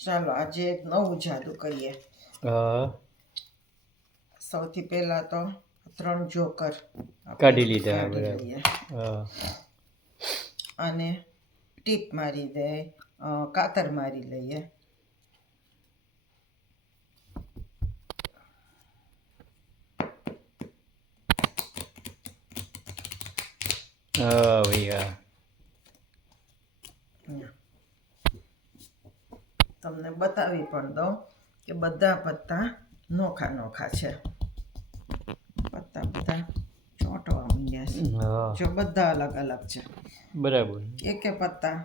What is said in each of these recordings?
ચાલો આજે એક નવું જાદુ કરીએ. હા સૌથી પહેલા તો 3 જોકર કાઢી લીધા કાઢી બરાબર. લઈએ હા અને ટીપ મારી દે, કાતર મારી લઈએ. હા ભાઈ હા. તમને બતાવી પણ દઉં કે બધા પત્તા નોખા નોખા છે. પત્તા બધા ચોંટવા માંડ્યા છે. હા જો બધા અલગ અલગ છે. બરાબર. એકે પત્તા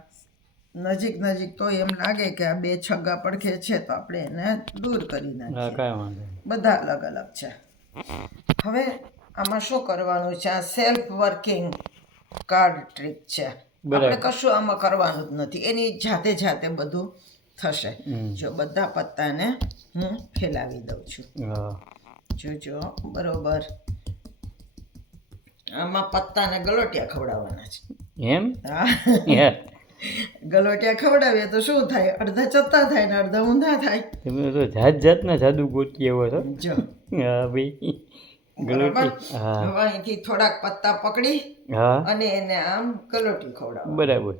નજીક નજીક તો એમ લાગે કે આ 2 છગ્ગા પડખે છે તો આપણે એને દૂર કરી હા નાખીએ. કાંઈ વાંધો નહીં. બધા અલગ અલગ છે. હવે આમાં શું કરવાનું છે? આ સેલ્ફ વર્કિંગ કાર્ડ ટ્રીક છે. આપણે બરાબર. કશું આમાં કરવાનું જ નથી, એની જાતે જાતે બધું થશે. જો બધા પત્તાને હું ફેલાવી દઉં છું. હા જોજો બરોબર. આમાં પત્તાને ગલોટિયા ખવડાવવાના છે. એમ હા, યાર ગલોટિયા ખવડાવીએ તો શું થાય? અડધા ચત્તા થાય ને અડધા ઊંધા થાય. તમે તો જાત જાતના જાદુ ગોતી આવ્યો છો. જો હા ભાઈ બરાબર. ગલોટી. હા હવે અહીંથી થોડાક પત્તા પકડી હા અને એને આમ ગલોટી ખવડાવો. બરાબર.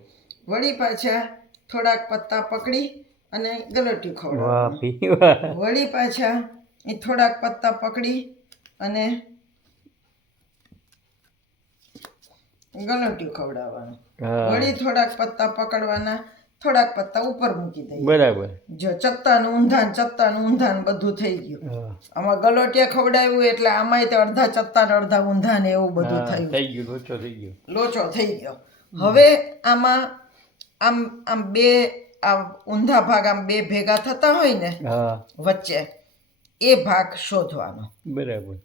વળી પાછા થોડાક પત્તા પકડી અને ગલોટી વાહ ખવડાવો. ભાઈ વાહ. વળી પાછા એ થોડાક પત્તા પકડી અને ગલોટી ખવડાવવાનું. હા વળી થોડાક પત્તા પકડવાના, થોડાક પત્તા ઉપર મૂકી દઈએ. બરાબર. જો ચત્તાનું ઊંધાન બધું થઈ ગયું. હા આમાં ગલોટિયા ખવડાવ્યું એટલે આમાંય તે અડધા ચત્તા ને અડધા ઊંધા ને એવું બધું હા થયું. થઈ ગયું, લોચો થઈ ગયો. લોચો થઈ ગયો. હવે આમાં આમ આમ બે આ ઊંધા ભાગ આમ બે ભેગા થતા હોય ને હા વચ્ચે, એ ભાગ શોધવાનો. બરાબર.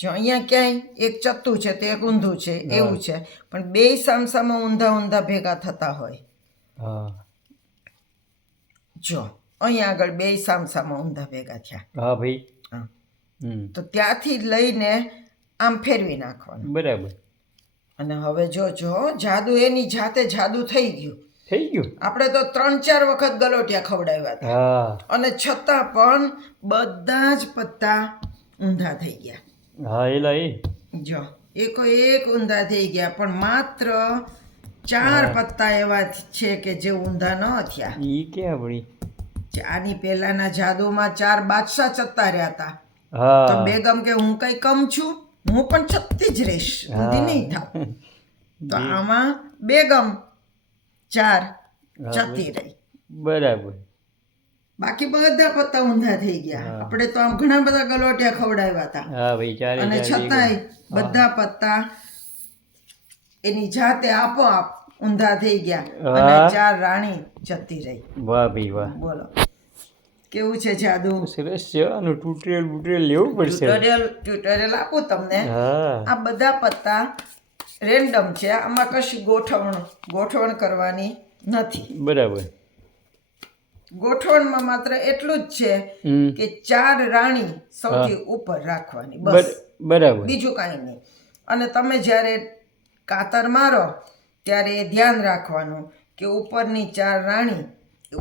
જો અહીંયા ક્યાંય એક ચત્તું છે તે એક ઊંધું છે હા. એવું છે, પણ બે સામસામા ઊંધા ઊંધા ભેગા થતા હોય. હા જો અહીંયા આગળ બે સામસામા ઊંધા ભેગા થયા. હા ભાઈ. હા. તો ત્યાંથી લઈને આમ ફેરવી નાખવાનું. બરાબર. અને હવે જો જાદુ એની જાતે જાદુ થઈ ગયું. થઈ ગયું. આપણે તો 3-4 વખત ગલોટિયા ખવડાવ્યા હતા હા અને છતાં પણ બધા જ પત્તા ઊંધા થઈ ગયા. હા એલા એ. જો એકો એક ઊંધા થઈ ગયા, પણ માત્ર 4 પત્તા એવા છે કે જે ઊંધા ન થયા. ઈ ક્યાં વળી. આની પહેલાના જાદુમાં 4 બાદશાહ ચત્તા રહ્યા હતા. તો હા બેગમ કે હું કઈ કમ છું, હું પણ છત્તી જ રહીશ, ઊંધી નહીં થાવ. તો આમાં બેગમ 4 જતી રહી. બરાબર. બાકી બધા પત્તા ઊંધા થઈ ગયા. આપણે તો આમ ઘણા બધા ગલોટિયા ખવડાવ્યા હતા હા ભાઈ ચારે અને ચાર છતાંય બધા પત્તા એની જાતે આપોઆપ ઊંધા થઈ ગયા અને 4 રાણી જતી રહી. વાહ ભાઈ વાહ. બોલો કેવું છે જાદુ? સરસ છે. આનું ટ્યુટોરિયલ લેવું પડશે. ટ્યુટોરિયલ આપું તમને. હા આ બધા પત્તા રેન્ડમ છે, આમાં કશી ગોઠવણ કરવાની નથી. બરાબર. ગોઠવણમાં માત્ર એટલું જ છે કે 4 રાણી સૌથી ઉપર રાખવાની, બસ. બરાબર. બીજું કાંઈ નહીં. અને તમે જ્યારે કાતર મારો ત્યારે એ ધ્યાન રાખવાનું કે ઉપરની 4 રાણી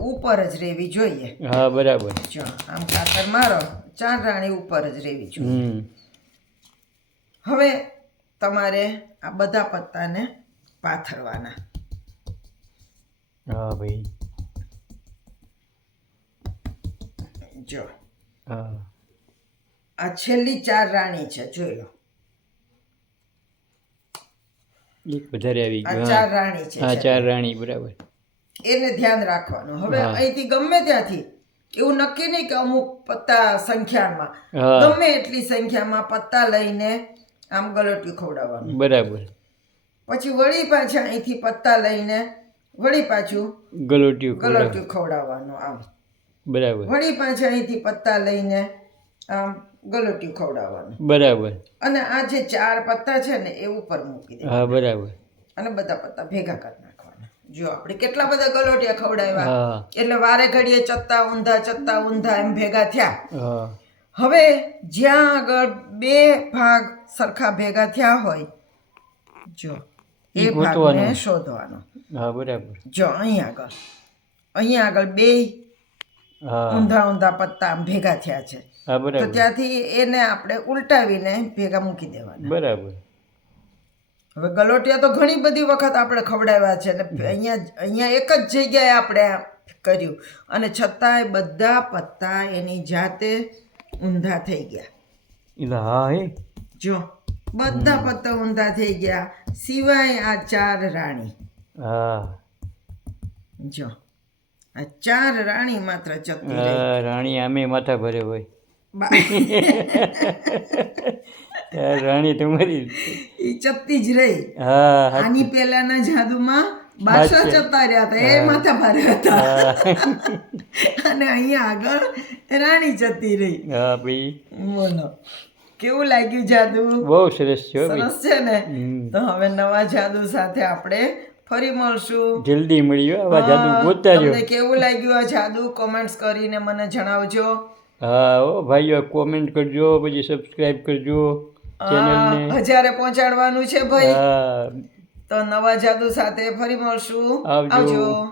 ઉપર જ રહેવી જોઈએ. હા બરાબર. જો આમ કાતર મારો, 4 રાણી ઉપર જ રહેવી જોઈએ. હવે તમારે આ બધા પત્તાને પાથરવાના. હા ભાઈ. જો હા આ છેલ્લી 4 રાણી છે, જોઈ લો. એક વધારે આવી આ ગયું. 4 રાણી છે. હા 4 રાણી બરાબર. એને ધ્યાન રાખવાનું. હવે અહીંથી ગમે ત્યાંથી, એવું નક્કી નહીં કે અમુક પત્તા સંખ્યામાં, ગમે એટલી સંખ્યામાં પત્તા લઈને આમ ગલોટી ખવડાવવાનું. બરાબર. પછી વળી પાછા અહીંથી પત્તા લઈને વળી પાછું ગલોટિયું ખવડાવવાનું આમ. બરાબર. વળી પાછા અહીંથી પત્તા લઈને આમ ગલોટિયું ખવડાવવાનું. બરાબર. અને આ જે 4 પત્તા છે ને એ ઉપર મૂકી દે. હા બરાબર. અને બધા પત્તા ભેગા કરી નાખવાના. જો આપણે કેટલા બધા ગલોટિયા ખવડાવ્યા એટલે વારે ઘડીએ ચત્તા ઊંધા એમ ભેગા થયા. હવે જ્યાં આગળ 2 ભાગ સરખા ભેગા થયા હોય, જો એ ભાગને શોધવાનો. હા બરાબર. જો અહીં આગળ 2 હા ઊંધા ઊંધા પત્તા આમ ભેગા થયા છે, હા તો બરાબર ત્યાંથી એને આપણે ઉલટાવીને ભેગા મૂકી દેવાના. બરાબર. હવે ગલોટિયા તો ઘણી બધી વખત આપણે ખવડાવ્યા છે, અને અહીંયા એક જ જગ્યાએ આપણે આ કર્યું, અને છતાંય બધા પત્તા એની જાતે ઊંધા થઈ ગયા. એટલે હા હે જો બધા પત્તા ઊંધા થઈ ગયા, સિવાય આ 4 રાણી. હા જો આ 4 રાણી માત્ર જતી રહી. હા, રાણી આમે માથા ભરે હોય. બા- આ રાણી તમારી. ઈ જતી જ રહી. હા હા આની પહેલાના જાદુમાં બાદશાહ જતા રહ્યા હતા, એ માથા ભારે હતા, અને અહીંયા આગળ રાણી જતી રહી. હા ભાઈ, બોલો કેવું લાગ્યું જાદુ? બહુ સરસ છે હો ભાઈ. સરસ છે ને? તો હવે નવા જાદુ સાથે આપણે ફરી મળશું. જલ્દી મળ્યો આવા જાદુ હા, ગોતતા જો. તમને કેવું લાગ્યું આ જાદુ? કોમેન્ટ્સ કરીને મને જણાવજો. હા ઓ ભાઈઓ, કોમેન્ટ કરજો, પછી સબસ્ક્રાઇબ કરજો ચેનલને. 1000 પહોંચાડવાનું છે ભાઈ. હા તો નવા જાદુ સાથે ફરી મળશું. આવજો. આવજો.